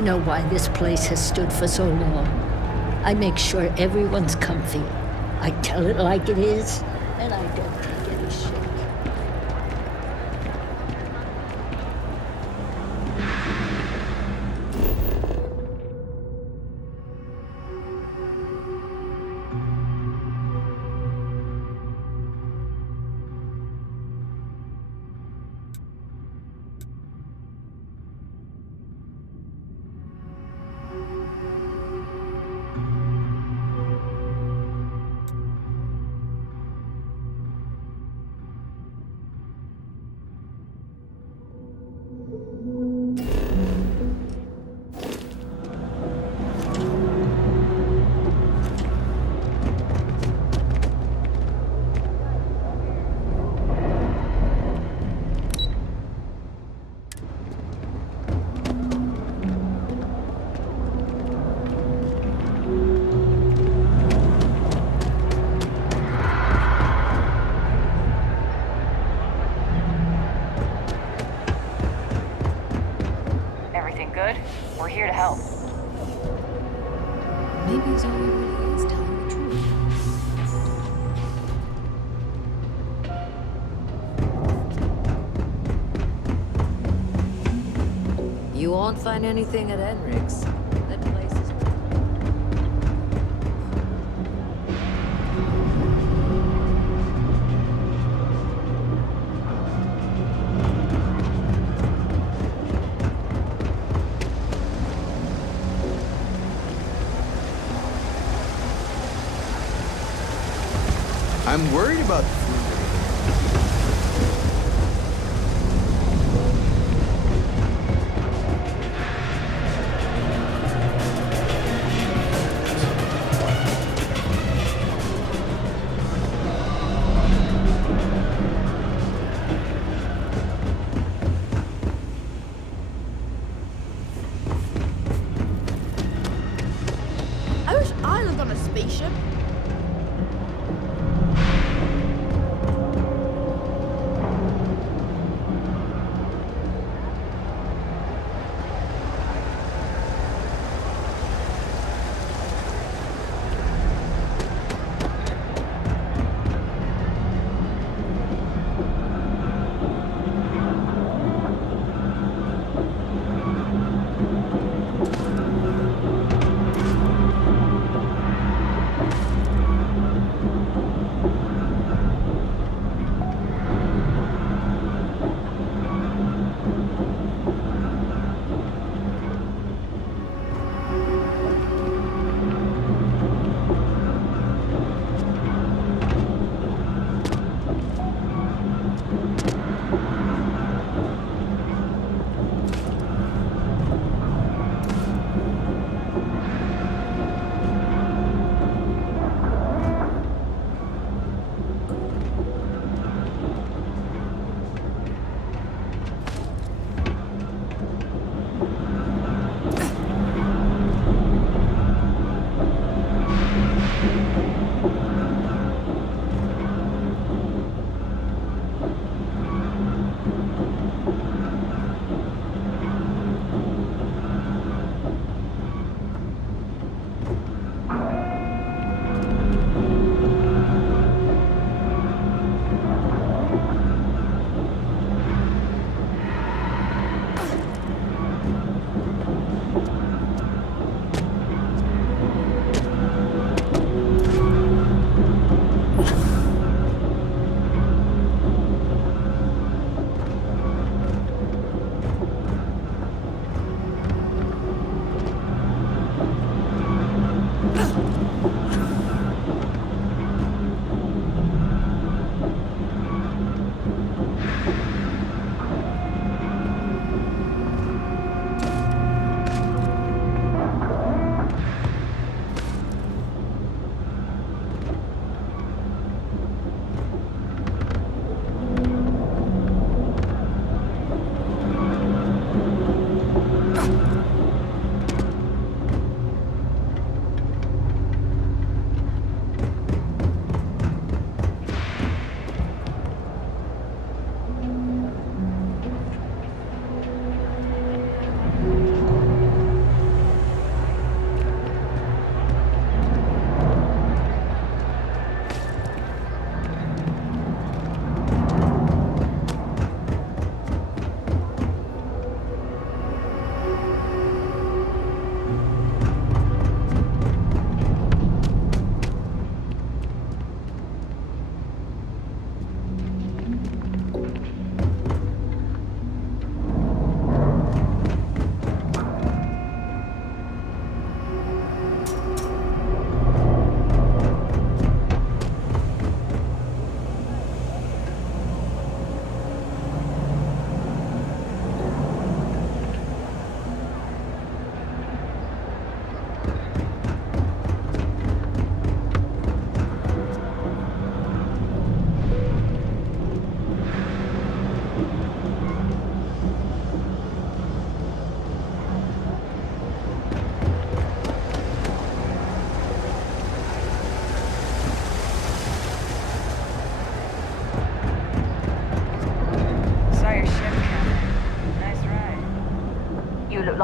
you know why this place has stood for so long. I make sure everyone's comfy. I tell it like it is, and I don't take any shit. Good? We're here to help. Maybe Zoe really is telling the truth. You won't find anything at Enric's. That place is... I'm worried about the food. I wish I lived on a spaceship.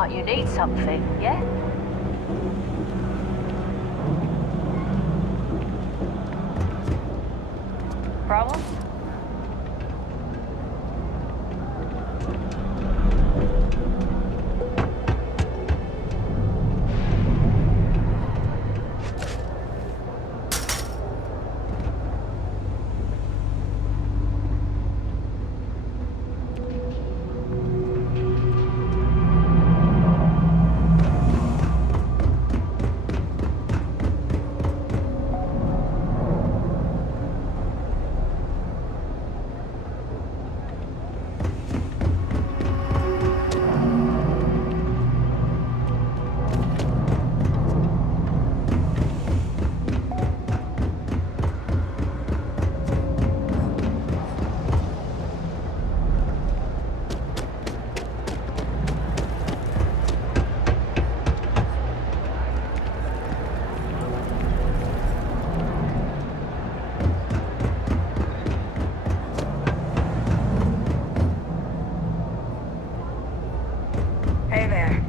not, you need something, yeah? Problem? Hey there.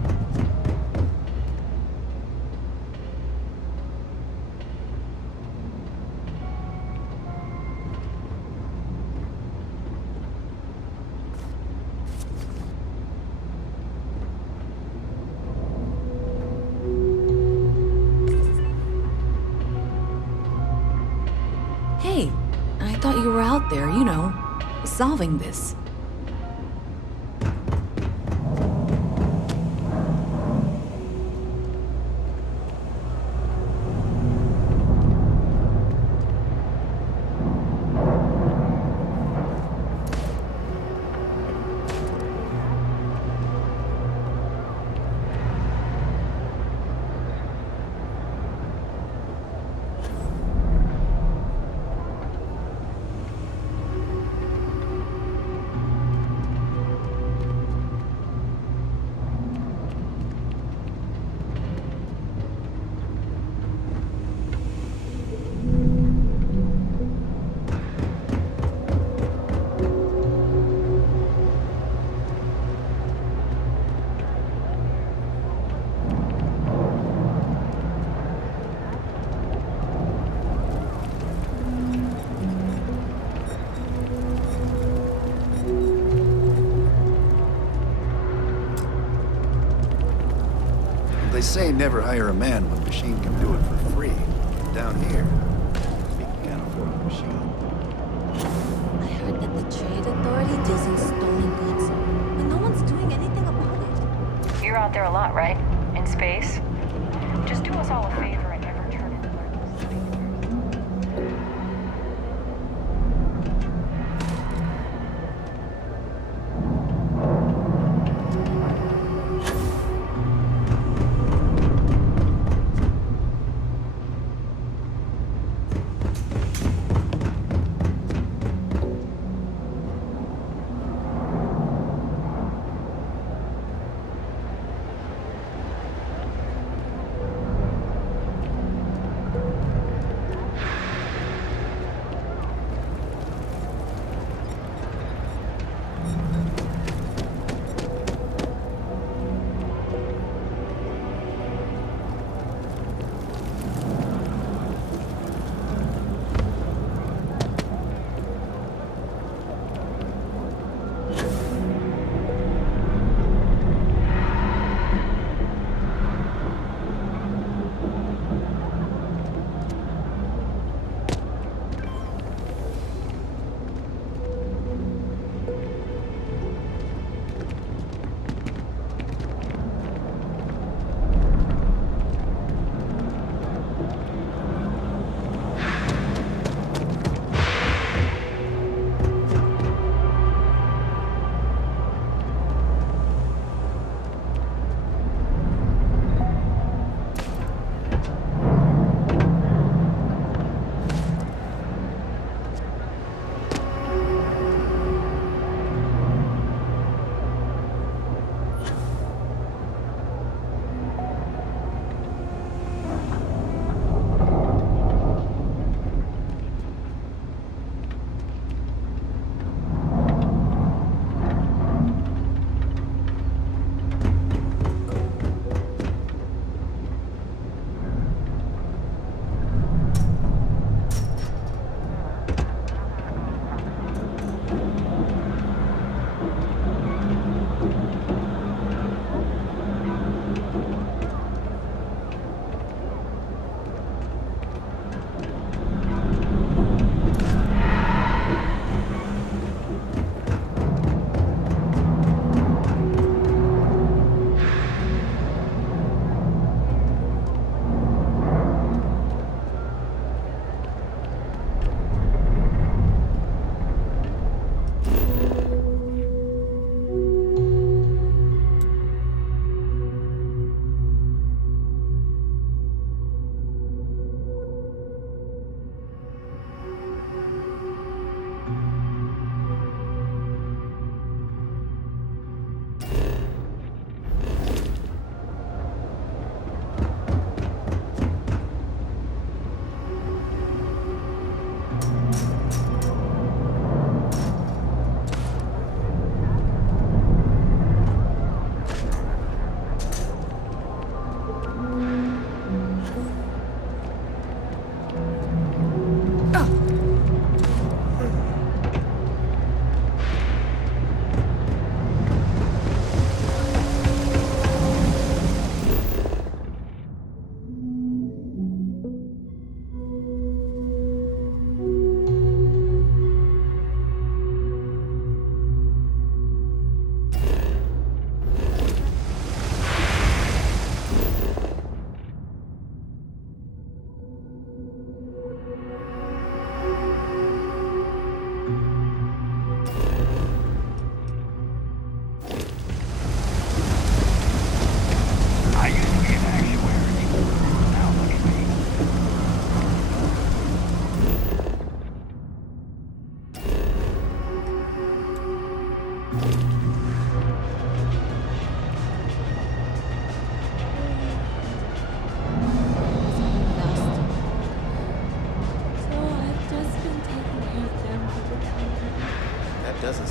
Hey, I thought you were out there, you know, solving this. They say never hire a man when machine can do it for free. Down here, we can't afford a machine. I heard that the Trade Authority deals in stolen goods, but no one's doing anything about it. You're out there a lot, right? In space? Just do us all a favor and never turn in one of those space.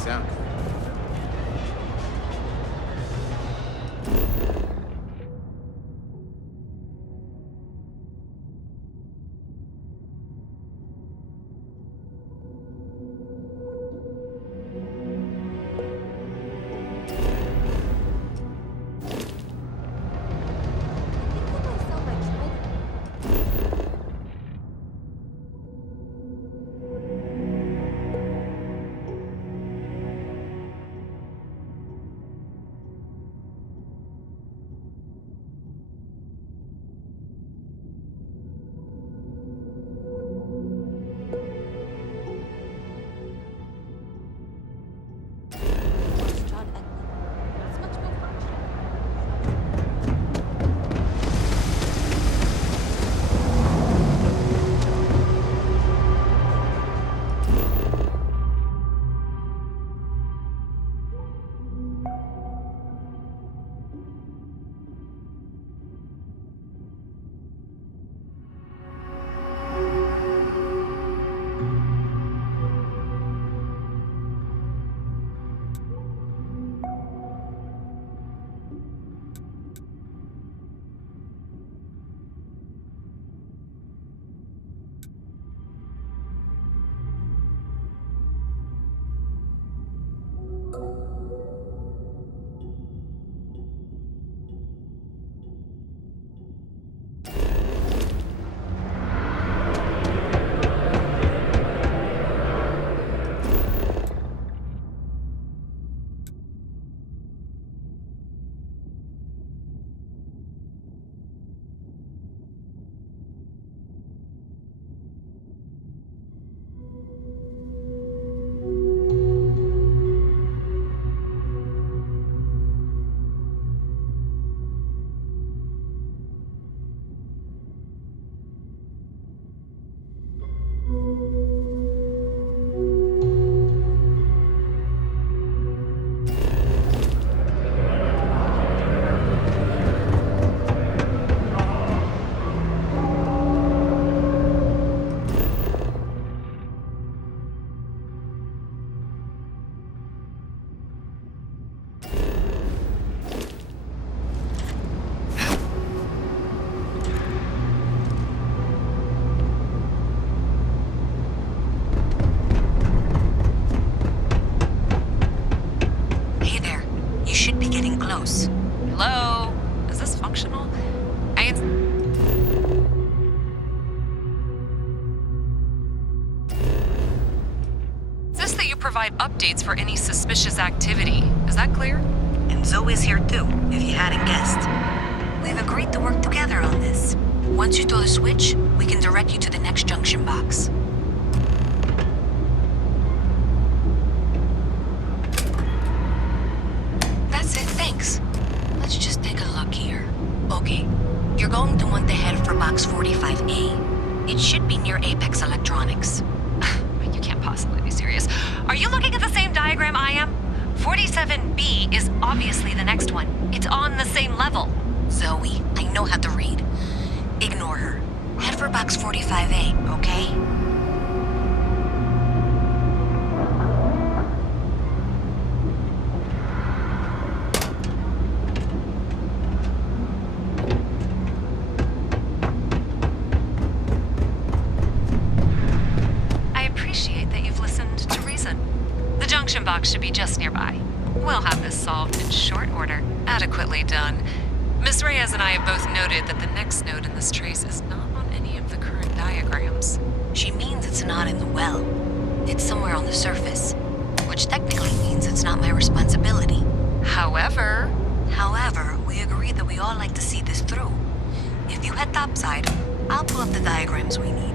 sound good. I think I saw my trident. Strahd Ekman. That's much more functional. Hey there. You should be getting close. Hello? Is this functional? Is this that you provide updates for any suspicious activity? Is that clear? And Zoe's here too, if you hadn't guessed. We've agreed to work together on this. Once you throw the switch, we can direct you to the next junction box. That's it, thanks. Let's just take a look here. Okay, you're going to want to head for box 45A. It should be near Apex Electronics. You can't possibly be serious. Are you looking at the same diagram I am? 47B is obviously the next one. It's on the same level. Zoe, I know how to read. Ignore her. Head for box 45A, okay? I appreciate that you've listened to reason. The junction box should be just nearby. We'll have this solved in short order. Adequately done. Miss Reyes and I have both noted that the next node in this trace is not on any of the current diagrams. She means it's not in the well. It's somewhere on the surface. Which technically means it's not my responsibility. However, we agreed that we all like to see this through. If you head topside, I'll pull up the diagrams we need.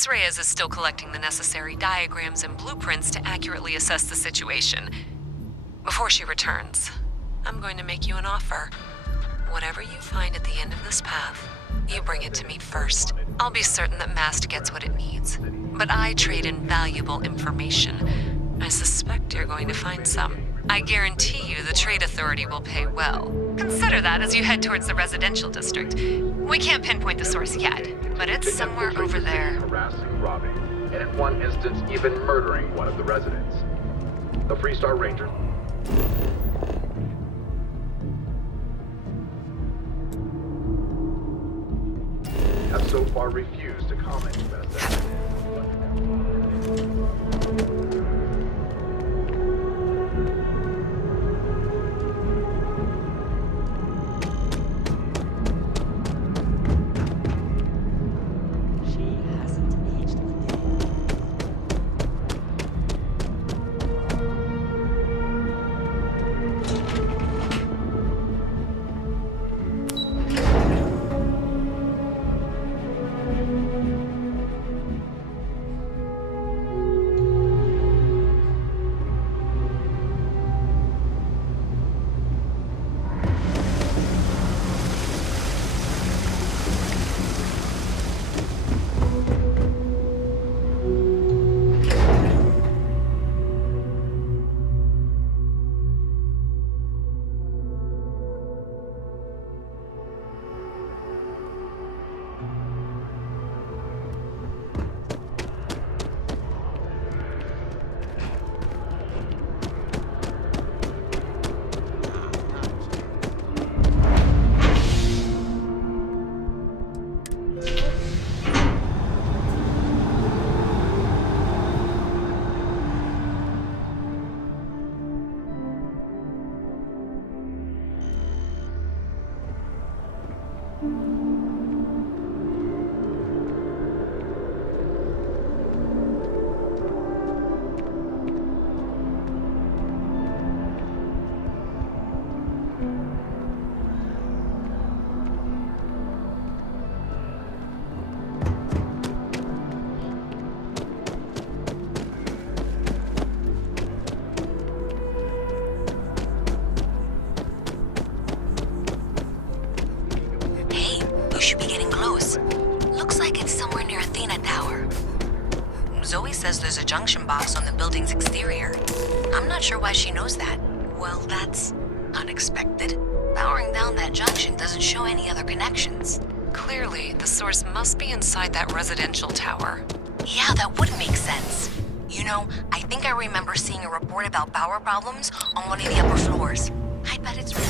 Miss Reyes is still collecting the necessary diagrams and blueprints to accurately assess the situation. Before she returns, I'm going to make you an offer. Whatever you find at the end of this path, you bring it to me first. I'll be certain that Mast gets what it needs. But I trade in valuable information. I suspect you're going to find some. I guarantee you the Trade Authority will pay well. Consider that as you head towards the residential district. We can't pinpoint the source yet, but it's somewhere over there. Harassing, robbing, and in one instance even murdering one of the residents. The Freestar Ranger have so far refused to comment about that. She hasn't aged a day. Hey, you should be getting close. Looks like it's somewhere near Athena Tower. Zoe says there's a junction box on the building's exterior. I'm not sure why she knows that. Well, that's unexpected. Powering down that junction doesn't show any other connections. Clearly, the source must be inside that residential tower. Yeah, that would make sense. You know, I think I remember seeing a report about power problems on one of the upper floors. I bet it's real.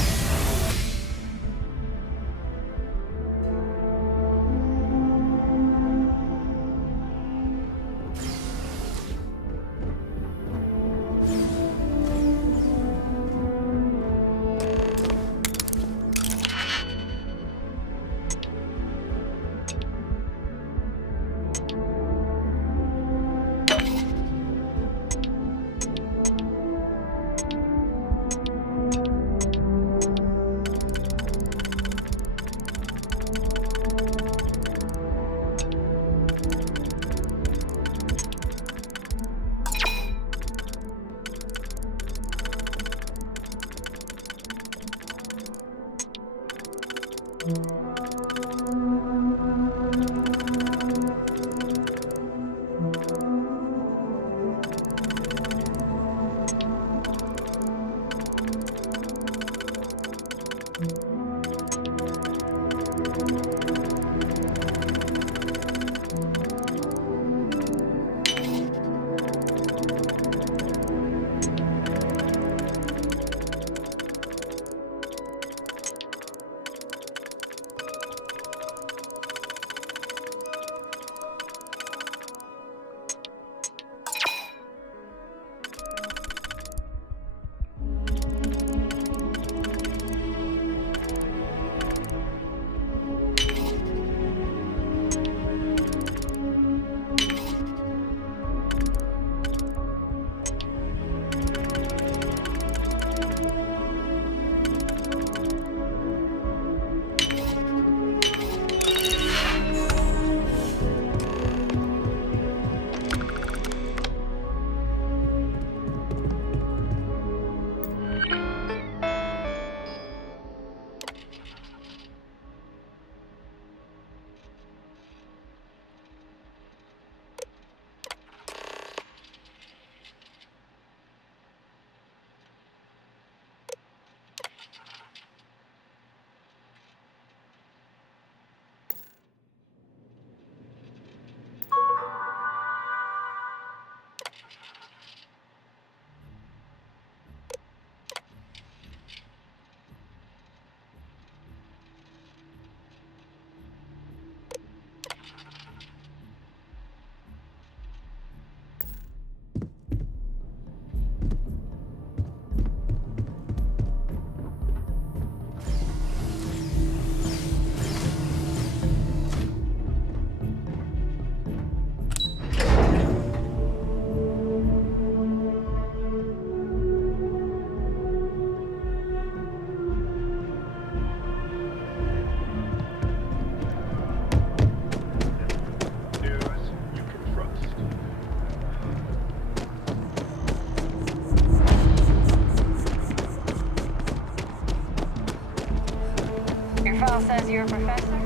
says you're a professor.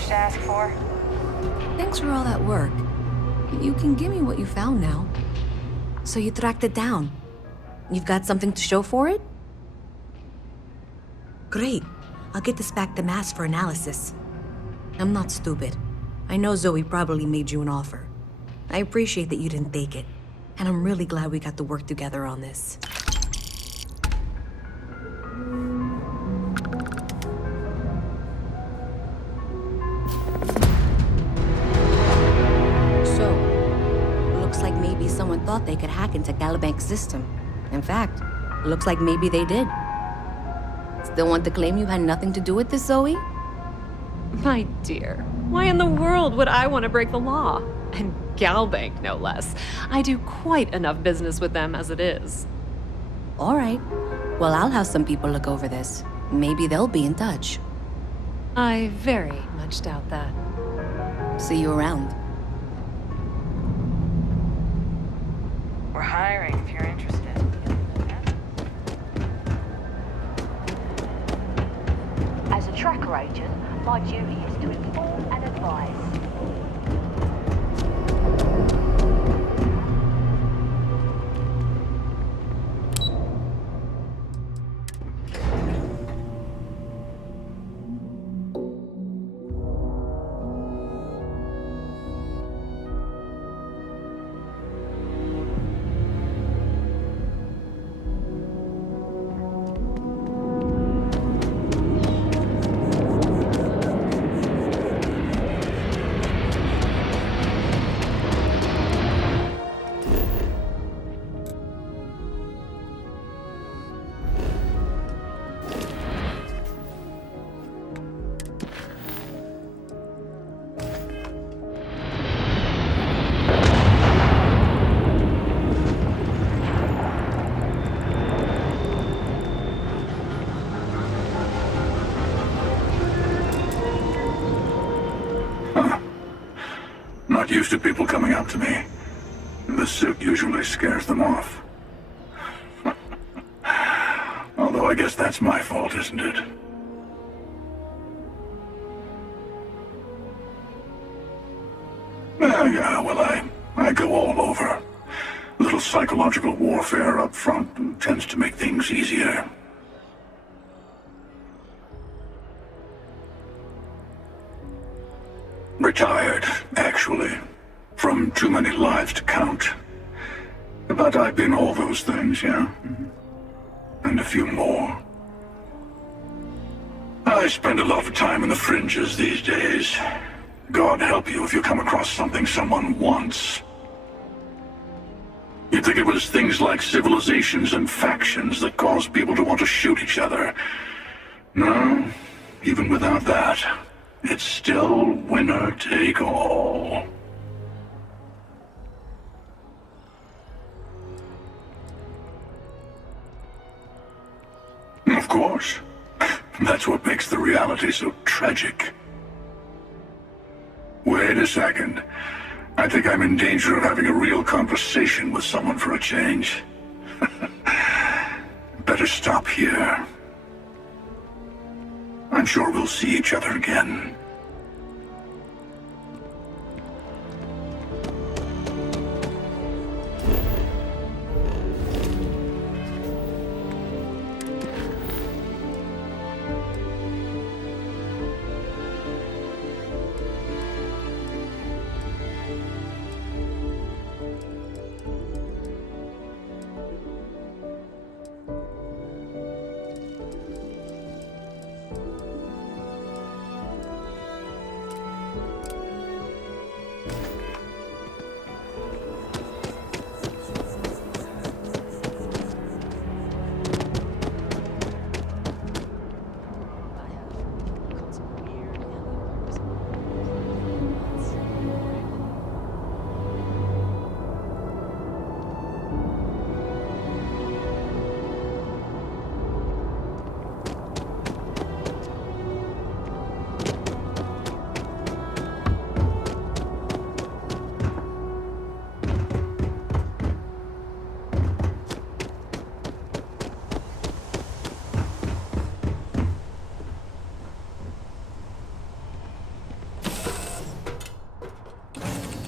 To ask for? Thanks for all that work. You can give me what you found now. So you tracked it down. You've got something to show for it? Great. I'll get this back to Mass for analysis. I'm not stupid. I know Zoe probably made you an offer. I appreciate that you didn't take it. And I'm really glad we got to work together on this. Someone thought they could hack into Galabank's system. In fact, looks like maybe they did. Still want to claim you had nothing to do with this, Zoe? My dear, why in the world would I want to break the law? And Galbank, no less. I do quite enough business with them as it is. All right. Well, I'll have some people look over this. Maybe they'll be in touch. I very much doubt that. See you around. We're hiring if you're interested. As a tracker agent, my duty is to inform and advise. Not used to people coming up to me. The suit usually scares them off. Although I guess that's my fault, isn't it? Yeah, well, I go all over. A little psychological warfare up front tends to make things easier. Retired, actually. From too many lives to count. But I've been all those things, yeah? And a few more. I spend a lot of time in the fringes these days. God help you if you come across something someone wants. You'd think it was things like civilizations and factions that cause people to want to shoot each other. No, even without that. It's still winner take all. Of course. That's what makes the reality so tragic. Wait a second. I think I'm in danger of having a real conversation with someone for a change. better stop here. I'm sure we'll see each other again.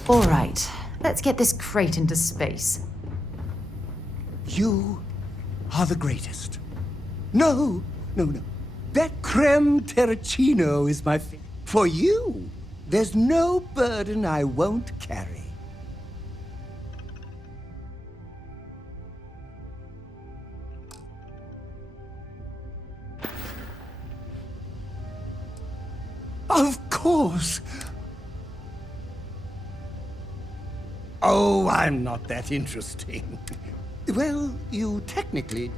All right, let's get this crate into space. You are the greatest. No. That creme terracino is my favorite. For you, there's no burden I won't carry. Of course. Oh, I'm not that interesting. Well, you technically...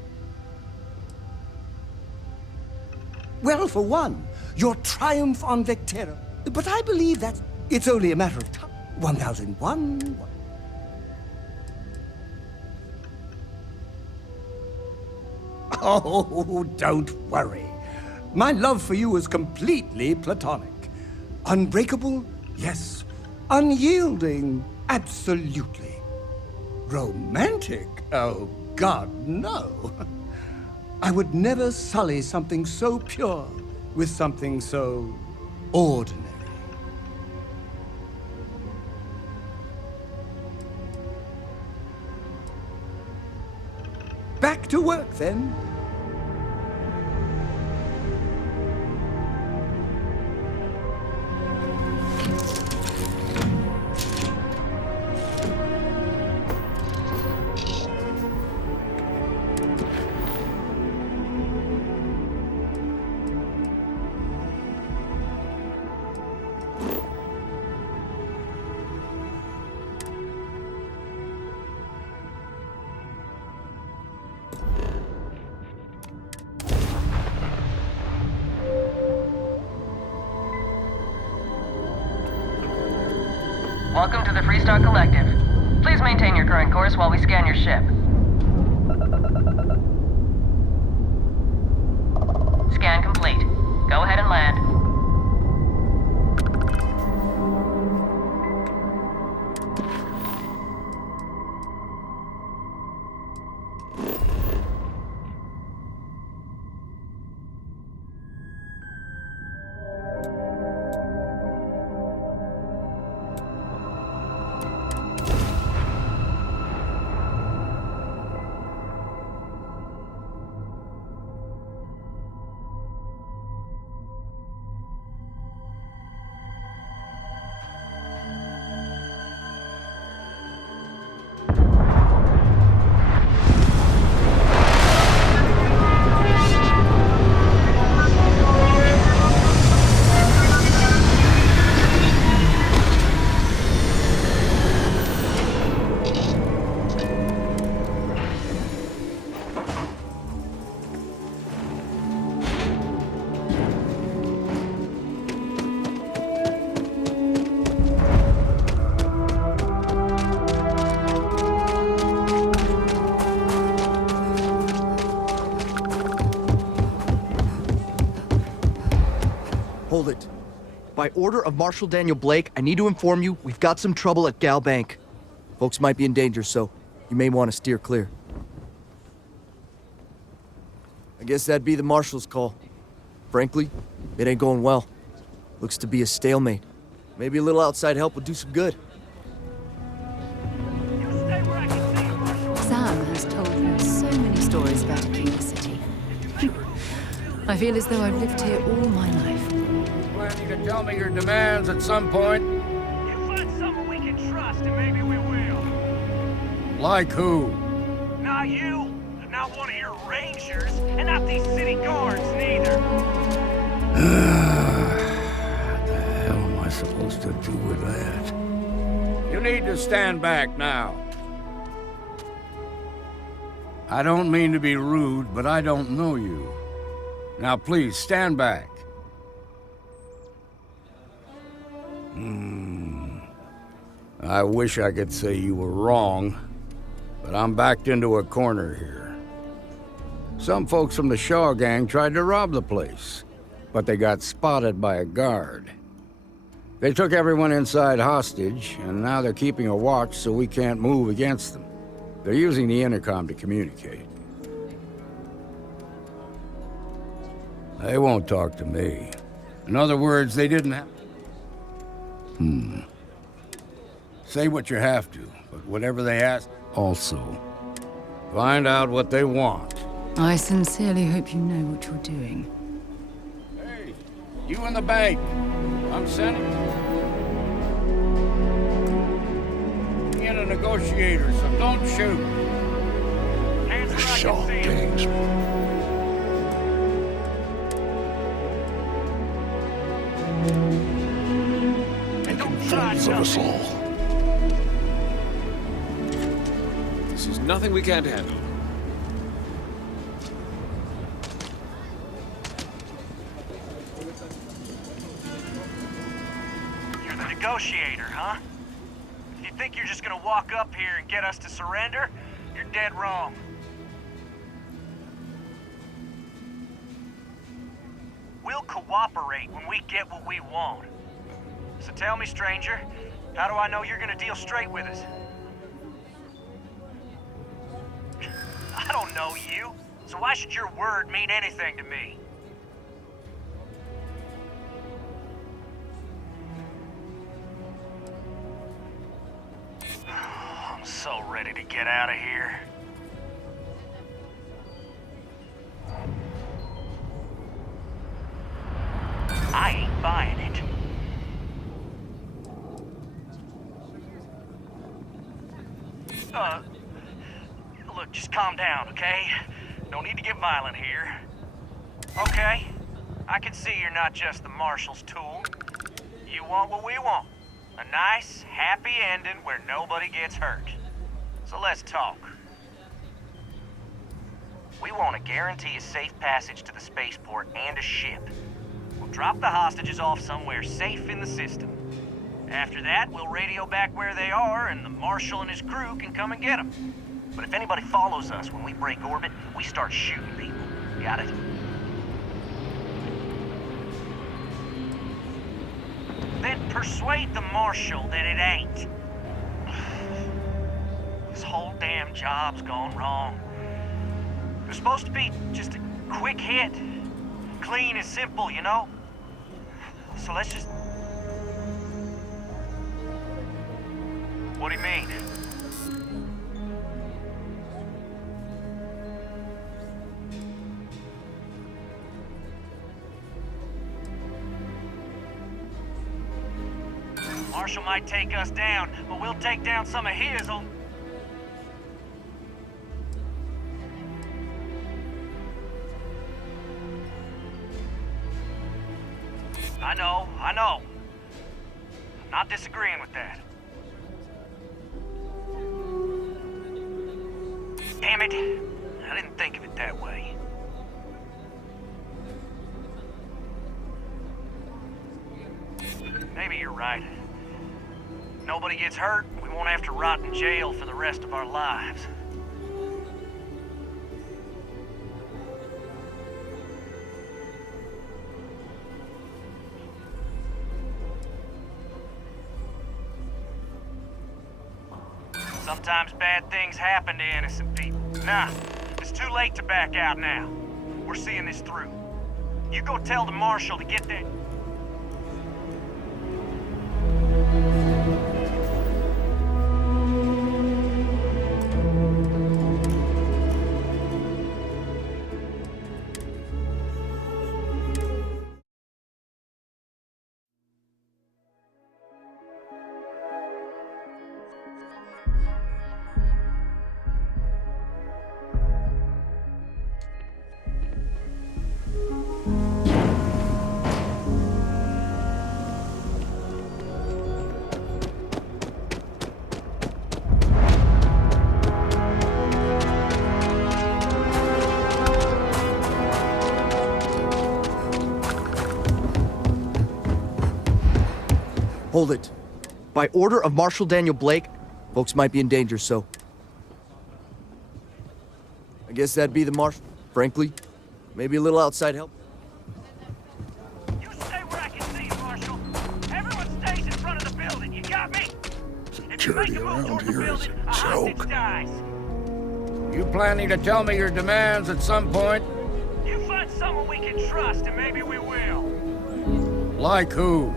Well, for one, your triumph on Vectera. But I believe that it's only a matter of time. 1001... Oh, don't worry. My love for you is completely platonic. Unbreakable? Yes. Unyielding? Absolutely. Romantic? Oh, God, no. I would never sully something so pure with something so ordinary. Back to work, then. Welcome to the Freestar Collective. Please maintain your current course while we scan your ship. Scan complete. Go ahead and land. Hold it. By order of Marshal Daniel Blake, I need to inform you we've got some trouble at Gal Bank. Folks might be in danger, so you may want to steer clear. I guess that'd be the marshal's call. Frankly, it ain't going well. Looks to be a stalemate. Maybe a little outside help would do some good. Sam has told me so many stories about Aquila City. I feel as though I've lived here all my life. Planning to tell me your demands at some point? You find someone we can trust and maybe we will. Like who? Not you, not one of your rangers, and not these city guards neither. What the hell am I supposed to do with that? You need to stand back now. I don't mean to be rude, but I don't know you. Now please, stand back. I wish I could say you were wrong, but I'm backed into a corner here. Some folks from the Shaw gang tried to rob the place, but they got spotted by a guard. They took everyone inside hostage, and now they're keeping a watch so we can't move against them. They're using the intercom to communicate. They won't talk to me. In other words, they didn't have... Say what you have to, but whatever they ask, also. Find out what they want. I sincerely hope you know what you're doing. Hey, you in the bank. I'm sending... in a negotiator, so don't shoot. Hands where I Shaw can see 'em. gangs. And don't try Fools of us nothing. all. This is nothing we can't handle. You're the negotiator, huh? If you think you're just gonna walk up here and get us to surrender, you're dead wrong. We'll cooperate when we get what we want. So tell me, stranger, how do I know you're gonna deal straight with us? I don't know you, so why should your word mean anything to me? I'm so ready to get out of here. I ain't buying it. Look, just calm down, okay? No need to get violent here. Okay, I can see you're not just the marshal's tool. You want what we want. A nice, happy ending where nobody gets hurt. So let's talk. We want to guarantee a safe passage to the spaceport and a ship. We'll drop the hostages off somewhere safe in the system. After that, we'll radio back where they are, and the Marshal and his crew can come and get them. But if anybody follows us when we break orbit, we start shooting people. Got it? Then persuade the Marshal that it ain't. This whole damn job's gone wrong. It was supposed to be just a quick hit. Clean and simple, you know? So let's just... What do you mean? Marshal might take us down, but we'll take down some of his on... I know. I'm not disagreeing with that. Damn it. I didn't think of it that way. Maybe you're right. Nobody gets hurt, we won't have to rot in jail for the rest of our lives. Sometimes bad things happen to innocent people. Nah, it's too late to back out now. we're seeing this through. You go tell the marshal to get that... Hold it. By order of Marshal Daniel Blake, folks might be in danger, so... I guess that'd be the marshal. Frankly, maybe a little outside help. You stay where I can see you, Marshal. Everyone stays in front of the building, you got me? Security around here is a joke. Dies. You planning to tell me your demands at some point? You find someone we can trust, and maybe we will. Like who?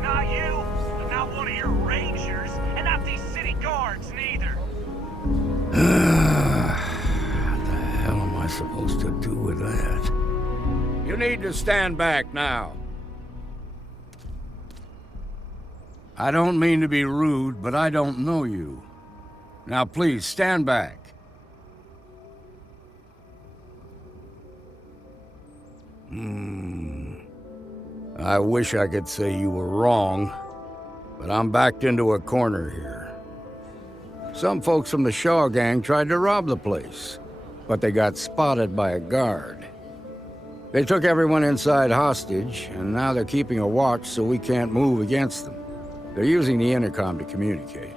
Not you, not one of your rangers, and not these city guards, neither. What the hell am I supposed to do with that? You need to stand back now. I don't mean to be rude, but I don't know you. Now please, stand back. I wish I could say you were wrong, but I'm backed into a corner here. Some folks from the Shaw gang tried to rob the place, but they got spotted by a guard. They took everyone inside hostage, and now they're keeping a watch so we can't move against them. They're using the intercom to communicate.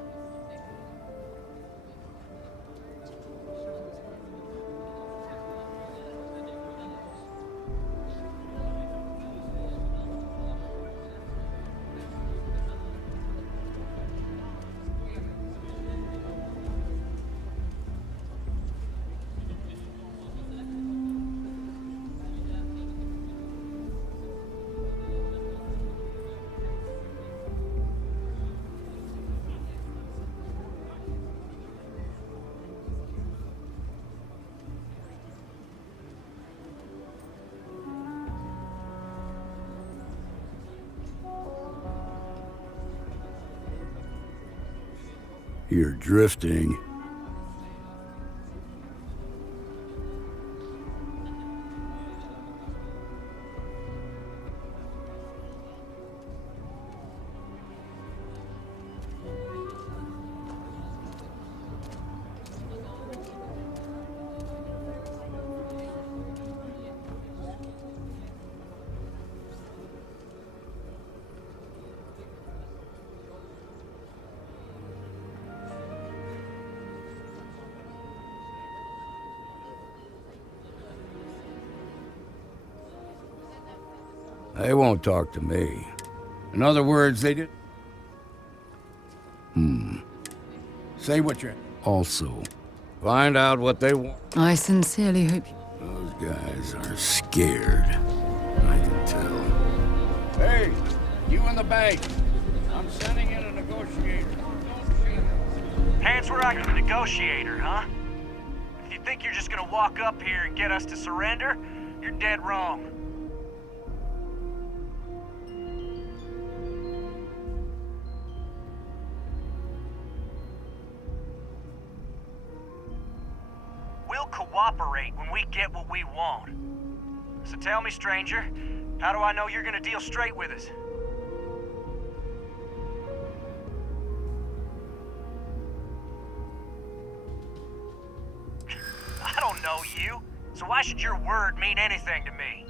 You're drifting. They won't talk to me. In other words, they did... Say what you're... Also, find out what they want. I sincerely hope you... Those guys are scared. I can tell. Hey, you in the bank. I'm sending in a negotiator. Hands where I can... Negotiator, huh? If you think you're just gonna walk up here and get us to surrender, you're dead wrong. We'll cooperate when we get what we want. So tell me, stranger, how do I know you're gonna deal straight with us? I don't know you, so why should your word mean anything to me?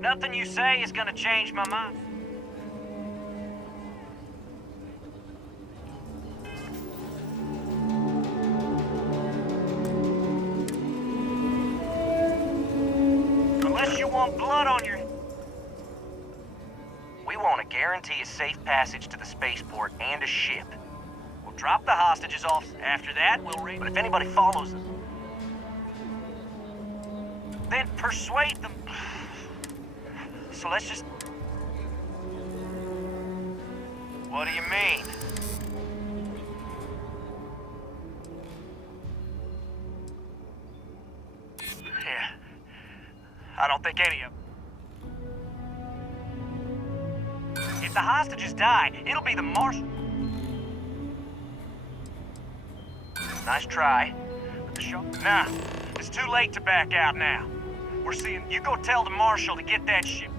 Nothing you say is gonna change my mind. Unless you want blood on your... We want to guarantee a safe passage to the spaceport and a ship. We'll drop the hostages off. After that, we'll raid. But if anybody follows us, then persuade them. So let's just... What do you mean? Yeah. I don't think any of them. If the hostages die, it'll be the Marshal. Nice try. But the show... Nah, it's too late to back out now. We're seeing... You go tell the Marshal to get that ship.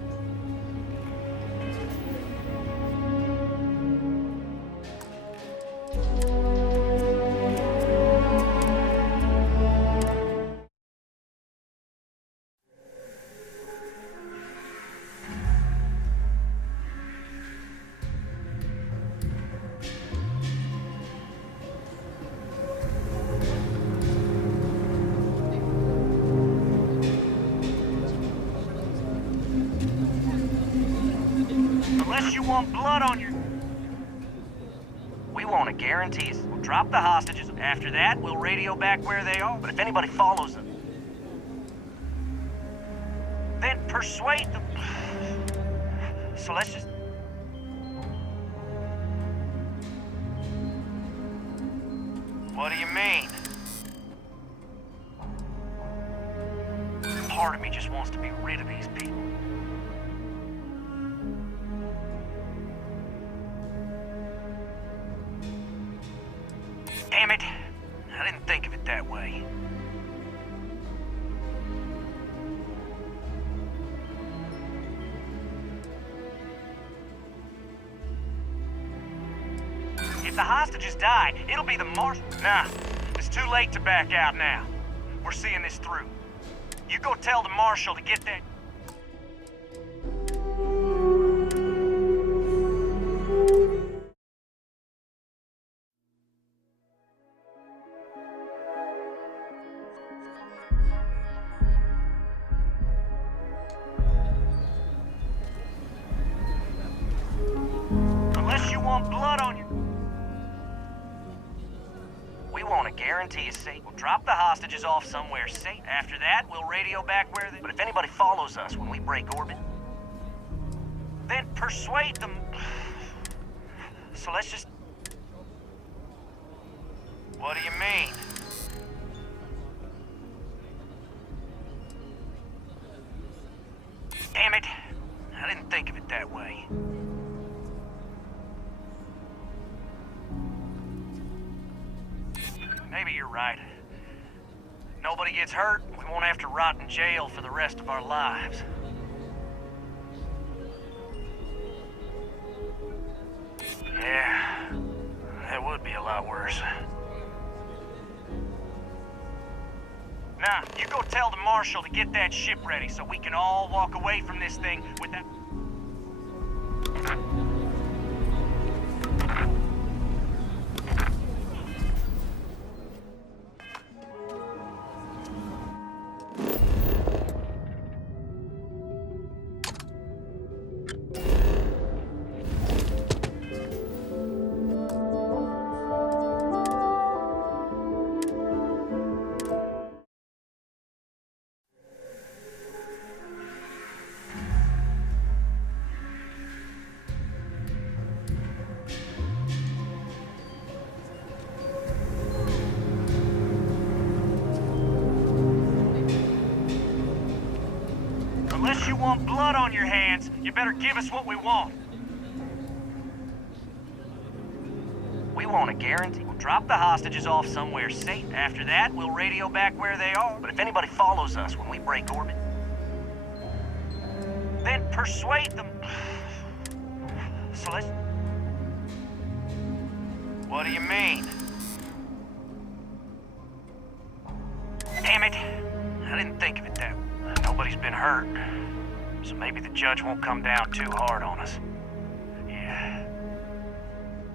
Unless you want blood on your... We want to guarantee us. We'll drop the hostages. After that, we'll radio back where they are. But if anybody follows them, then persuade them. So let's just... What do you mean? Part of me just wants to be rid of these people. Damn it! I didn't think of it that way. If the hostages die, it'll be the Marshal. Nah, it's too late to back out now. We're seeing this through. You go tell the Marshal to get that... Unless you want blood on you. We want to guarantee a safe. We'll drop the hostages off somewhere safe. After that, we'll radio back where they... But if anybody follows us when we break orbit, then persuade them. So let's just... What do you mean? Damn it! I didn't think of it that way. Maybe you're right. Nobody gets hurt, we won't have to rot in jail for the rest of our lives. Yeah, that would be a lot worse. Nah, you go tell the Marshal to get that ship ready so we can all walk away from this thing with that... Unless you want blood on your hands, you better give us what we want. We want a guarantee. We'll drop the hostages off somewhere safe. After that, we'll radio back where they are. But if anybody follows us when we break orbit, then persuade them. So let's... What do you mean? Damn it! I didn't think of it that way. Nobody's been hurt. So maybe the judge won't come down too hard on us. Yeah.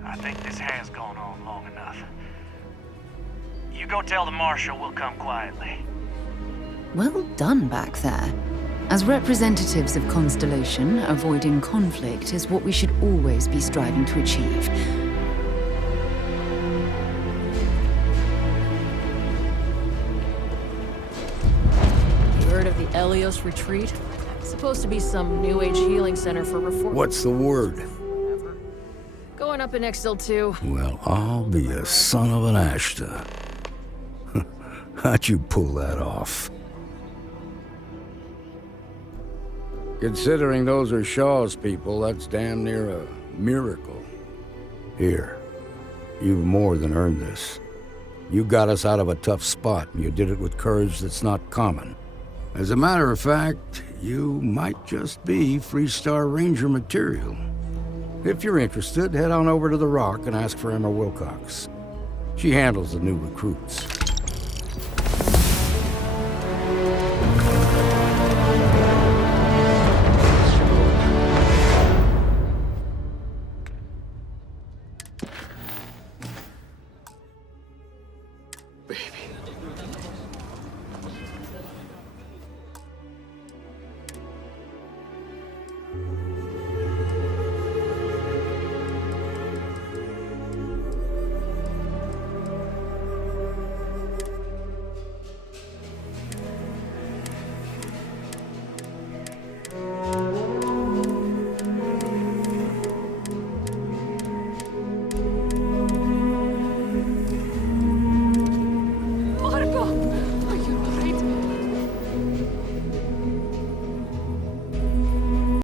I think this has gone on long enough. You go tell the marshal we'll come quietly. Well done back there. As representatives of Constellation, avoiding conflict is what we should always be striving to achieve. You heard of the Elios Retreat? It's supposed to be some new age healing center for reform. What's the word? Going up in Exil 2. Well, I'll be a son of an Ashta. How'd you pull that off? Considering those are Shaw's people, that's damn near a miracle. Here, you've more than earned this. You got us out of a tough spot, and you did it with courage that's not common. As a matter of fact, you might just be Freestar Ranger material. If you're interested, head on over to the Rock and ask for Emma Wilcox. She handles the new recruits.